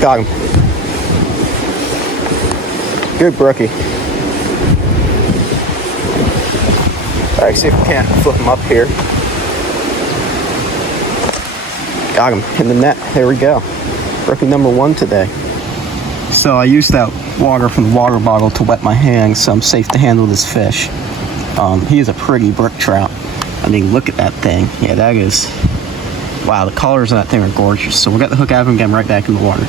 Got him. Good brookie. All right, see if we can't flip him up here. Got him in the net. There we go. Brookie number 1 today. So I used that water from the water bottle to wet my hands, so I'm safe to handle this fish. He is a pretty brook trout. I mean, look at that thing. Yeah, that is... Wow, the colors of that thing are gorgeous. So we'll get the hook out of him and get him right back in the water.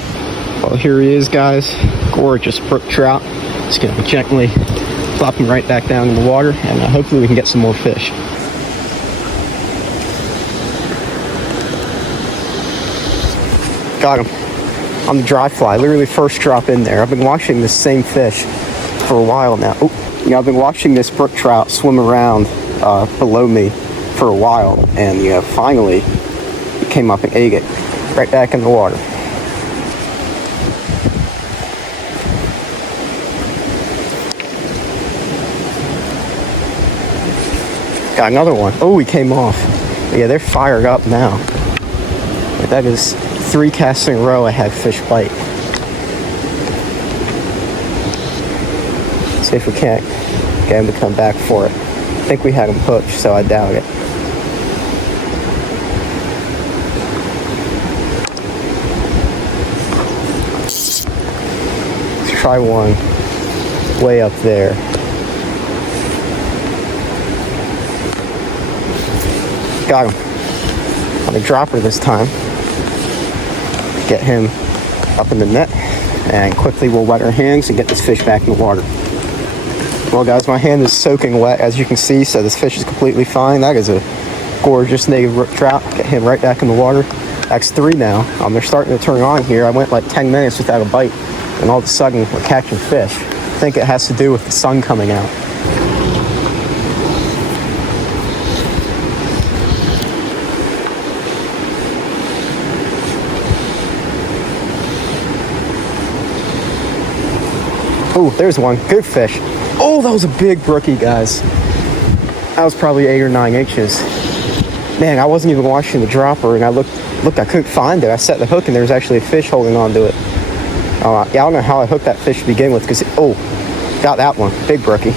Well, here he is, guys. Gorgeous brook trout. Just gonna gently plop him right back down in the water, and hopefully we can get some more fish. Got him on the dry fly, literally first drop in there. I've been watching this same fish for a while now. I've been watching this brook trout swim around below me for a while, and finally it came up and ate it right back in the water. Got another one. Oh, he came off. Yeah, they're fired up now. That is 3 casts in a row I had fish bite. See if we can't get him to come back for it. I think we had him hooked, so I doubt it. Let's try one way up there. Got him on a dropper this time. Get him up in the net, and quickly we'll wet our hands and get this fish back in the water. Well, guys, my hand is soaking wet, as you can see, so this fish is completely fine. That is a gorgeous native brook trout. Get him right back in the water. That's 3 now. They're starting to turn on here. I went like 10 minutes without a bite, and all of a sudden we're catching fish. I think it has to do with the sun coming out. Oh, there's one. Good fish. Oh, that was a big brookie, guys. That was probably 8 or 9 inches. Man, I wasn't even watching the dropper, and I looked, I couldn't find it. I set the hook, and there was actually a fish holding on to it. Yeah, I don't know how I hooked that fish to begin with, because, got that one. Big brookie.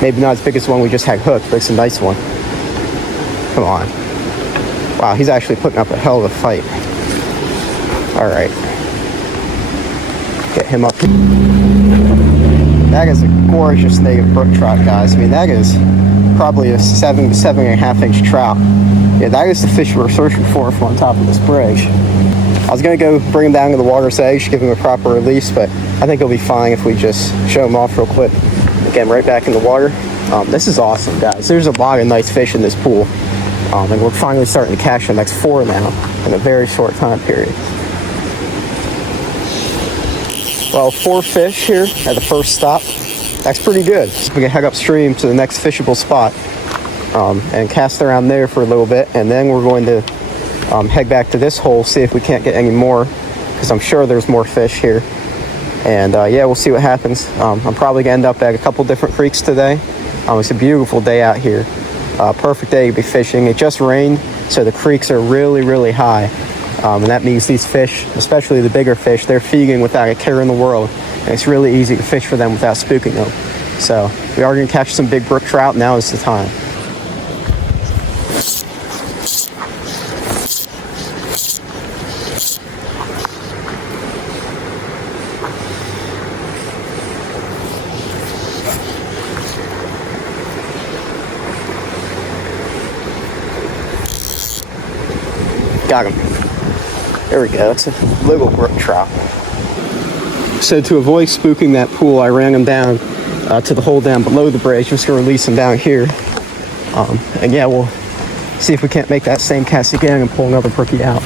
Maybe not as big as the one we just had hooked, but it's a nice one. Come on. Wow, he's actually putting up a hell of a fight. All right. Get him up. That is a gorgeous native brook trout, guys. I mean, that is probably a 7 to 7.5 inch trout. Yeah, that is the fish we're searching for from on top of this bridge. I was gonna go bring him down to the water's edge, give him a proper release, but I think he'll be fine if we just show him off real quick. Again, right back in the water. This is awesome, guys. There's a lot of nice fish in this pool, and we're finally starting to catch them. That's 4 now in a very short time period. Well, 4 fish here at the first stop. That's pretty good. So we can head upstream to the next fishable spot and cast around there for a little bit, and then we're going to head back to this hole, see if we can't get any more, because I'm sure there's more fish here. And yeah, we'll see what happens. I'm probably gonna end up at a couple different creeks today. It's a beautiful day out here. Perfect day to be fishing. It just rained, so the creeks are really, really high. And that means these fish, especially the bigger fish, they're feeding without a care in the world. And it's really easy to fish for them without spooking them. So we are going to catch some big brook trout. Now is the time. Got him. There we go. It's a little brook trout. So to avoid spooking that pool, I ran him down to the hole down below the bridge. I'm just going to release him down here. And yeah, we'll see if we can't make that same cast again and pull another brookie out.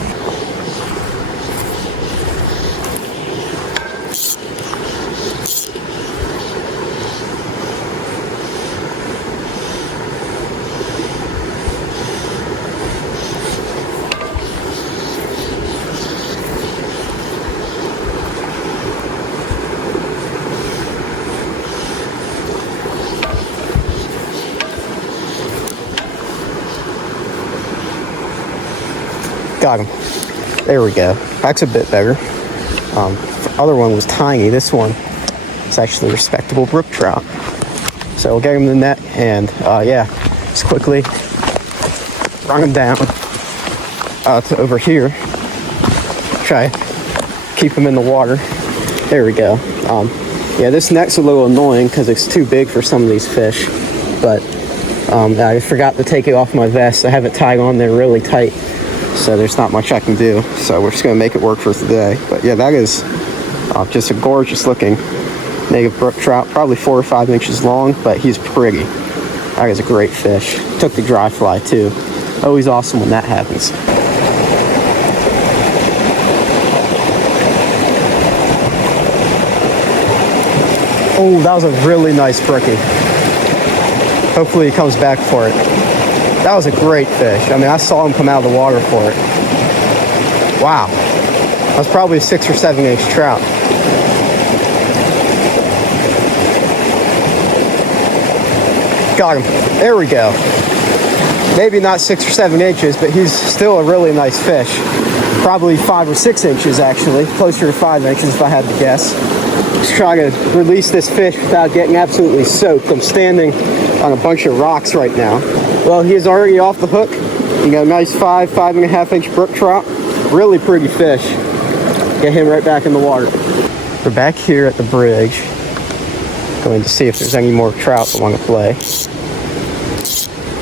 Got him. There we go. That's a bit better. The other one was tiny. This one is actually a respectable brook trout. So we'll get him in the net and yeah, just quickly run him down to over here. Try to keep him in the water. There we go. Yeah, this net's a little annoying because it's too big for some of these fish, but I forgot to take it off my vest. I have it tied on there really tight, so there's not much I can do. So we're just gonna make it work for today. But yeah, that is just a gorgeous looking native brook trout, probably 4 or 5 inches long, but he's pretty. That is a great fish. Took the dry fly too. Always awesome when that happens. Oh, that was a really nice brookie. Hopefully he comes back for it. That was a great fish. I mean, I saw him come out of the water for it. Wow. That was probably a 6 or 7 inch trout. Got him. There we go. Maybe not 6 or 7 inches, but he's still a really nice fish. Probably 5 or 6 inches actually. Closer to 5 inches if I had to guess. Just trying to release this fish without getting absolutely soaked. I'm standing on a bunch of rocks right now. Well, he is already off the hook. You got a nice 5.5 inch brook trout. Really pretty fish. Get him right back in the water. We're back here at the bridge. Going to see if there's any more trout that want to play.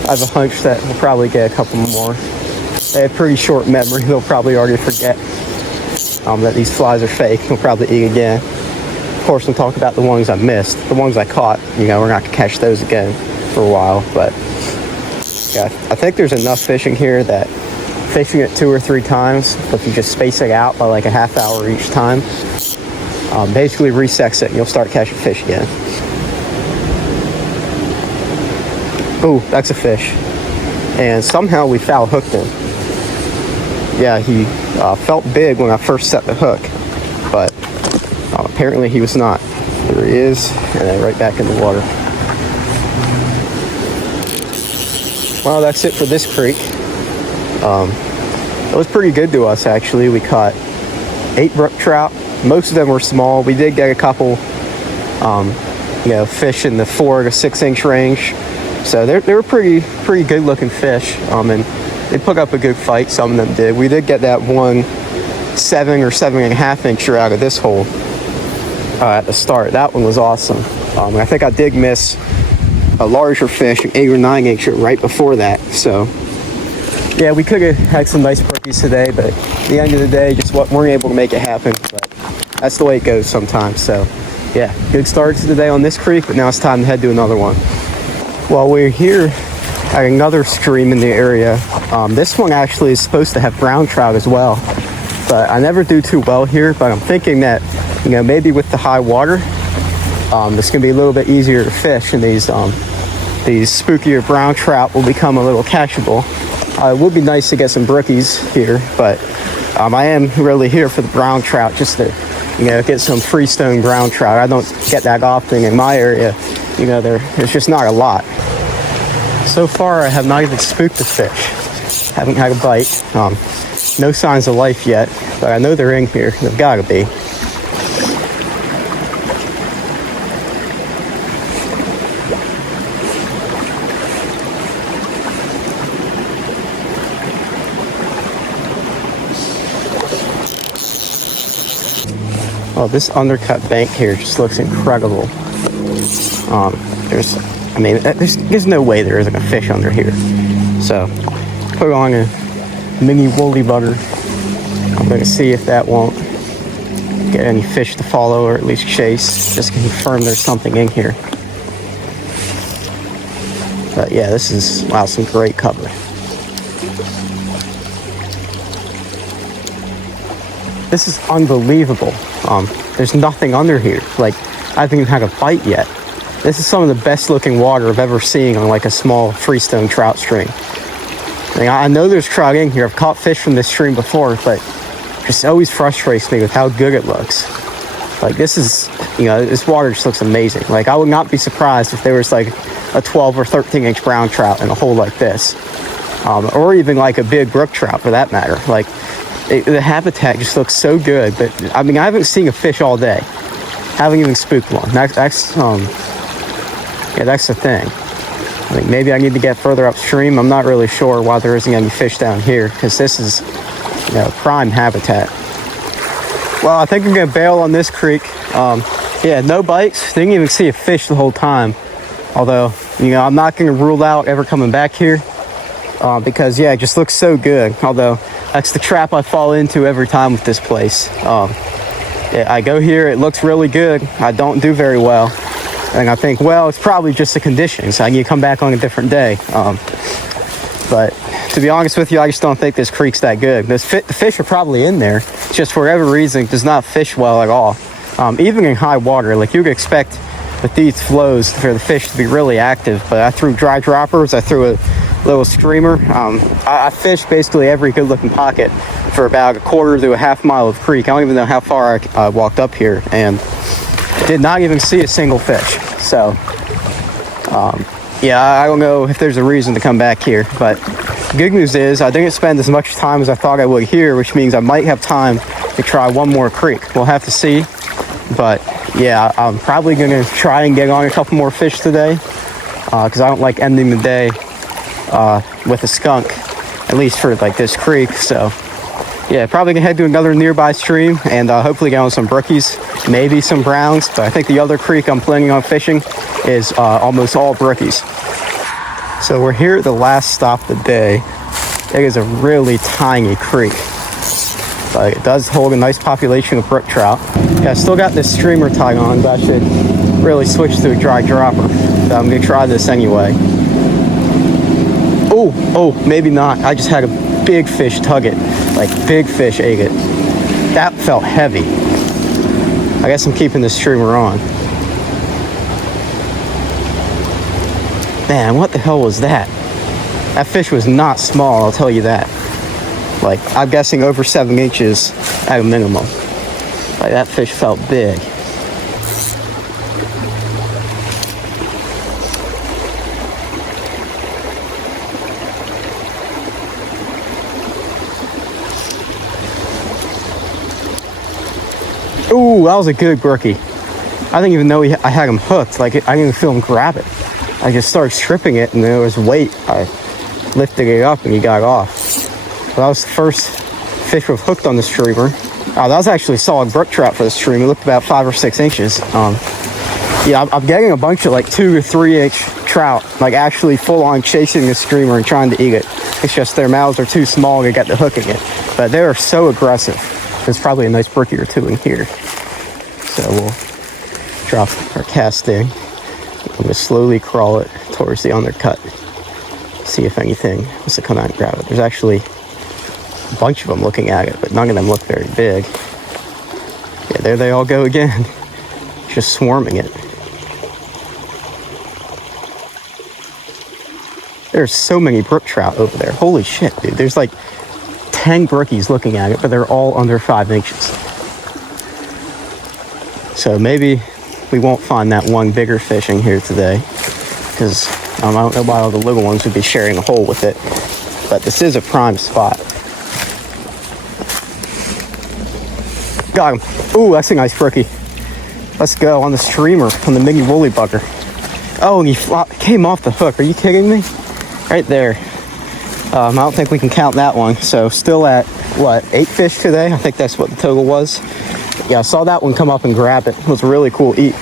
I have a hunch that we'll probably get a couple more. They have pretty short memory. They'll probably already forget that these flies are fake. They'll probably eat again. Of course, we'll talk about the ones I missed. The ones I caught, you know, we're not going to catch those again for a while. But yeah, I think there's enough fishing here that fishing it 2 or 3 times, if you just space it out by like a half hour each time, basically resects it and you'll start catching fish again. Oh, that's a fish. And somehow we foul hooked him. Yeah, he felt big when I first set the hook, but apparently he was not. There he is, and then right back in the water. Well, that's it for this creek. It was pretty good to us actually. We caught 8 brook trout. Most of them were small. We did get a couple, you know, fish in the 4 to 6 inch range. So they were pretty good looking fish, and they put up a good fight. Some of them did. We did get that one 7 or 7.5 incher out of this hole at the start. That one was awesome. I think I did miss a larger fish, an 8 or 9 incher right before that. So yeah, we could have had some nice brookies today, but at the end of the day, just weren't able to make it happen. But that's the way it goes sometimes. So yeah, good start to the day on this creek, but now it's time to head to another one. Well, we're here at another stream in the area. This one actually is supposed to have brown trout as well, but I never do too well here. But I'm thinking that, you know, maybe with the high water, it's gonna be a little bit easier to fish, and these spookier brown trout will become a little catchable. It would be nice to get some brookies here, but I am really here for the brown trout, just to, you know, get some freestone brown trout. I don't get that often in my area. You know, there's just not a lot. So far, I have not even spooked a fish. Haven't had a bite. No signs of life yet, but I know they're in here. They've got to be. Oh, this undercut bank here just looks incredible. There's no way there isn't a fish under here. So, put on a mini woolly butter. I'm going to see if that won't get any fish to follow or at least chase. Just confirm there's something in here. But yeah, this is, wow, some great cover. This is unbelievable. There's nothing under here. Like, I haven't even had a bite yet. This is some of the best looking water I've ever seen on like a small freestone trout stream. I know there's trout in here. I've caught fish from this stream before, but it just always frustrates me with how good it looks. Like, this is, you know, this water just looks amazing. Like, I would not be surprised if there was like a 12 or 13 inch brown trout in a hole like this. Or even like a big brook trout for that matter. Like, the habitat just looks so good. But I mean, I haven't seen a fish all day. Haven't even spooked one. That's the thing. I mean, maybe I need to get further upstream. I'm not really sure why there isn't any fish down here, because this is, prime habitat. Well, I think I'm gonna bail on this creek. Yeah, no bites. Didn't even see a fish the whole time. Although, I'm not gonna rule out ever coming back here, because yeah, it just looks so good. Although that's the trap I fall into every time with this place. Yeah, I go here, it looks really good. I don't do very well. And I think, well, it's probably just the conditions. I need to come back on a different day. But to be honest with you, I just don't think this creek's that good. The fish are probably in there, just for whatever reason, does not fish well at all. Even in high water, like you would expect with these flows for the fish to be really active. But I threw dry droppers, I threw a little streamer. I fished basically every good looking pocket for about a quarter to a half mile of creek. I don't even know how far I walked up here, and did not even see a single fish. So yeah, I don't know if there's a reason to come back here, but the good news is I didn't spend as much time as I thought I would here, which means I might have time to try one more creek. We'll have to see. But yeah, I'm probably gonna try and get on a couple more fish today, because I don't like ending the day with a skunk, at least for like this creek. So yeah, probably gonna head to another nearby stream and hopefully get on some brookies, maybe some browns. But I think the other creek I'm planning on fishing is almost all brookies. So we're here at the last stop of the day. It is a really tiny creek, but it does hold a nice population of brook trout. Yeah, I still got this streamer tied on, but I should really switch to a dry dropper. So I'm gonna try this anyway. Oh, maybe not. I just had a big fish tug it. Like, big fish ate it. That felt heavy. I guess I'm keeping this streamer on. Man, what the hell was that? That fish was not small, I'll tell you that. Like, I'm guessing over 7 inches at a minimum. Like, that fish felt big. Ooh, that was a good brookie. I didn't even know I had him hooked. Like, I didn't even feel him grab it. I just started stripping it, and there was weight. I lifted it up, and he got off. But that was the first fish we've hooked on the streamer. That was actually a solid brook trout for the stream. It looked about 5 or 6 inches. Yeah, I'm getting a bunch of like 2 to 3 inch trout, like actually full on chasing the streamer and trying to eat it. It's just their mouths are too small to get to hooking it. But they are so aggressive. There's probably a nice brookie or two in here. So we'll drop our cast in. I'm gonna slowly crawl it towards the undercut. See if anything wants to come out and grab it. There's actually a bunch of them looking at it, but none of them look very big. Yeah, there they all go again. Just swarming it. There's so many brook trout over there. Holy shit, dude. There's like 10 brookies looking at it, but they're all under 5 inches. So maybe we won't find that one bigger fish in here today, because I don't know why all the little ones would be sharing a hole with it. But this is a prime spot. Got him. Ooh, that's a nice brookie. Let's go on the streamer, on the mini woolly bugger. Oh, and he came off the hook. Are you kidding me? Right there. I don't think we can count that one. So still at, what, 8 fish today? I think that's what the total was. Yeah, I saw that one come up and grab it. It was a really cool eat.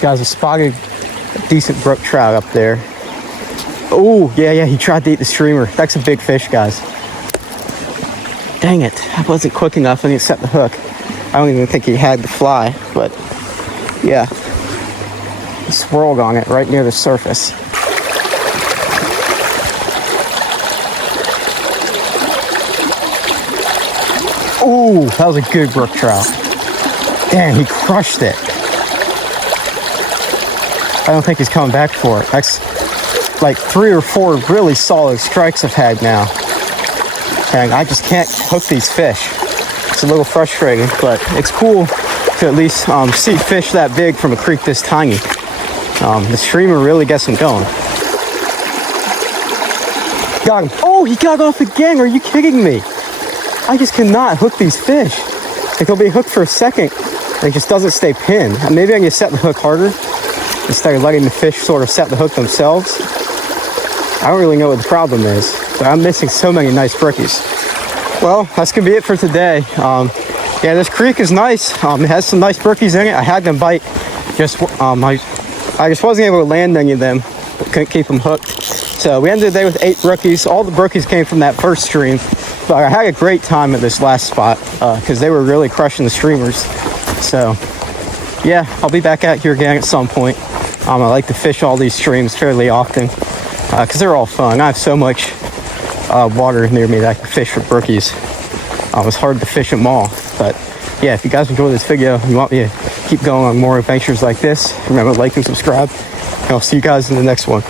Guys, I spotted a decent brook trout up there. Oh, yeah, he tried to eat the streamer. That's a big fish, guys. Dang it, I wasn't quick enough. I didn't set the hook. I don't even think he had the fly, but yeah. He swirled on it right near the surface. Ooh, that was a good brook trout. Damn, he crushed it. I don't think he's coming back for it. That's like 3 or 4 really solid strikes I've had now. And I just can't hook these fish. It's a little frustrating, but it's cool to at least see fish that big from a creek this tiny. The streamer really gets them going. Got him. Oh, he got off again. Are you kidding me? I just cannot hook these fish. Like, they'll be hooked for a second. And it just doesn't stay pinned. Maybe I can set the hook harder instead of letting the fish sort of set the hook themselves. I don't really know what the problem is, but I'm missing so many nice brookies. Well, that's gonna be it for today. Yeah, this creek is nice. It has some nice brookies in it. I had them bite. I just wasn't able to land any of them. Couldn't keep them hooked. So we ended the day with 8 brookies. All the brookies came from that first stream. But I had a great time at this last spot because they were really crushing the streamers. So yeah, I'll be back out here again at some point. I like to fish all these streams fairly often because they're all fun. I have so much water near me that I can fish for brookies. It's hard to fish them all. But yeah, if you guys enjoyed this video and you want me to keep going on more adventures like this, remember to like and subscribe. And I'll see you guys in the next one.